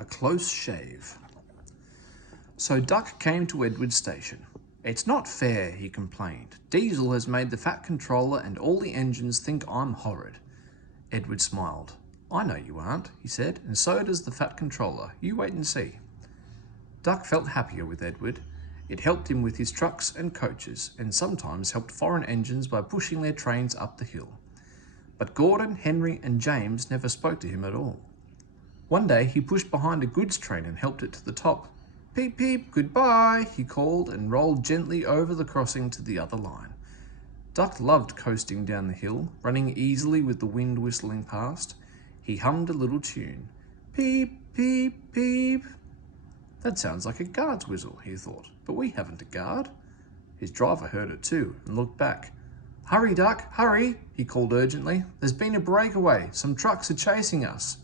A close shave. So Duck came to Edward's station. "It's not fair," he complained. "Diesel has made the Fat Controller and all the engines think I'm horrid." Edward smiled. "I know you aren't," he said, "and so does the Fat Controller. You wait and see." Duck felt happier with Edward. It helped him with his trucks and coaches, and sometimes helped foreign engines by pushing their trains up the hill. But Gordon, Henry, and James never spoke to him at all. One day he pushed behind a goods train and helped it to the top. "Peep, peep, goodbye," he called, and rolled gently over the crossing to the other line. Duck loved coasting down the hill, running easily with the wind whistling past. He hummed a little tune. "Peep, peep, peep." "That sounds like a guard's whistle," he thought, "but we haven't a guard." His driver heard it too and looked back. "Hurry, Duck, hurry," he called urgently. "There's been a breakaway. Some trucks are chasing us."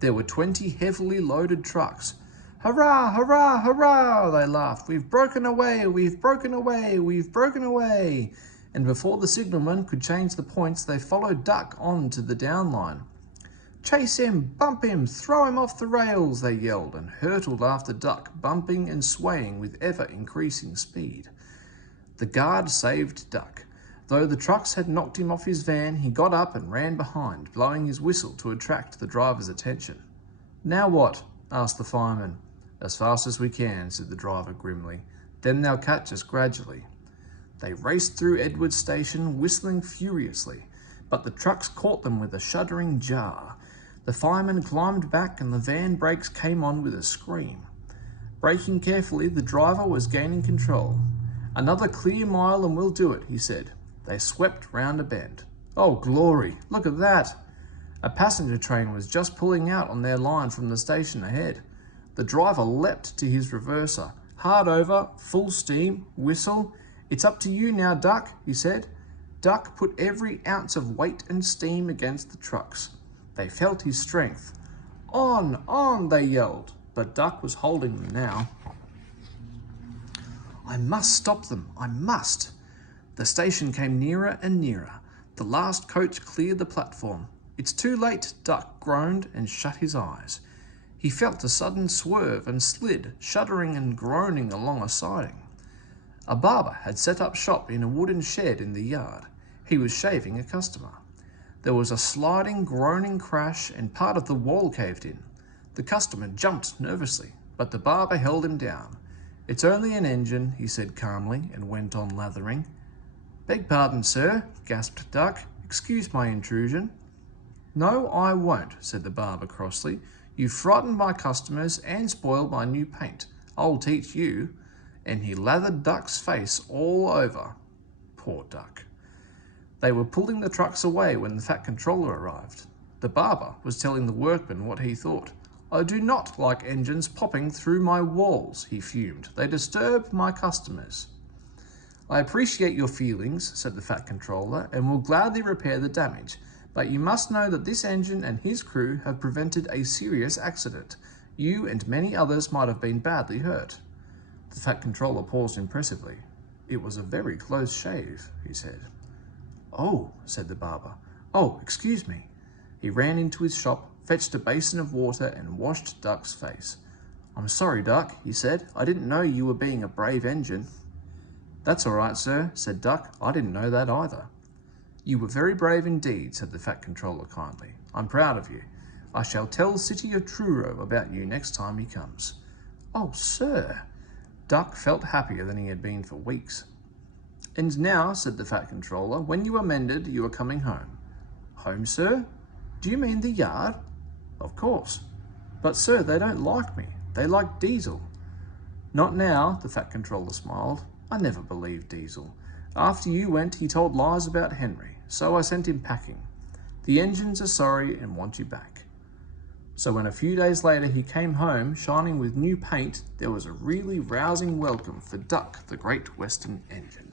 There were 20 heavily loaded trucks. "Hurrah, hurrah, hurrah," they laughed. "We've broken away, we've broken away, we've broken away." And before the signalman could change the points, they followed Duck on to the down line. "Chase him, bump him, throw him off the rails," they yelled, and hurtled after Duck, bumping and swaying with ever-increasing speed. The guard saved Duck. Though the trucks had knocked him off his van, he got up and ran behind, blowing his whistle to attract the driver's attention. "Now what?" asked the fireman. "As fast as we can," said the driver grimly. "Then they'll catch us gradually." They raced through Edward's station, whistling furiously, but the trucks caught them with a shuddering jar. The fireman climbed back and the van brakes came on with a scream. Braking carefully, the driver was gaining control. "Another clear mile and we'll do it," he said. They swept round a bend. "Oh, glory! Look at that!" A passenger train was just pulling out on their line from the station ahead. The driver leapt to his reverser. "Hard over, full steam, whistle. It's up to you now, Duck," he said. Duck put every ounce of weight and steam against the trucks. They felt his strength. On, they yelled, but Duck was holding them now. "I must stop them, I must." The station came nearer and nearer. The last coach cleared the platform. "It's too late," Duck groaned and shut his eyes. He felt a sudden swerve and slid, shuddering and groaning along a siding. A barber had set up shop in a wooden shed in the yard. He was shaving a customer. There was a sliding, groaning crash and part of the wall caved in. The customer jumped nervously, but the barber held him down. "It's only an engine," he said calmly, and went on lathering. "Beg pardon, sir," gasped Duck. "Excuse my intrusion." "No, I won't," said the barber crossly. "You've frightened my customers and spoiled my new paint. I'll teach you." And he lathered Duck's face all over. Poor Duck. They were pulling the trucks away when the Fat Controller arrived. The barber was telling the workmen what he thought. "I do not like engines popping through my walls," he fumed. "They disturb my customers." "I appreciate your feelings," said the Fat Controller, "and will gladly repair the damage. But you must know that this engine and his crew have prevented a serious accident. You and many others might have been badly hurt." The Fat Controller paused impressively. "It was a very close shave," he said. "Oh," said the barber. "Oh, excuse me." He ran into his shop, fetched a basin of water, and washed Duck's face. "I'm sorry, Duck," he said. "I didn't know you were being a brave engine." "That's all right, sir," said Duck. "I didn't know that either." "You were very brave indeed," said the Fat Controller kindly. "I'm proud of you. I shall tell the city of Truro about you next time he comes." "Oh, sir." Duck felt happier than he had been for weeks. "And now," said the Fat Controller, "when you are mended, you are coming home." "Home, sir? Do you mean the yard?" "Of course." "But, sir, they don't like me. They like Diesel." "Not now," the Fat Controller smiled. "I never believed Diesel. After you went, he told lies about Henry, so I sent him packing. The engines are sorry and want you back." So when a few days later he came home, shining with new paint, there was a really rousing welcome for Duck, the Great Western Engine.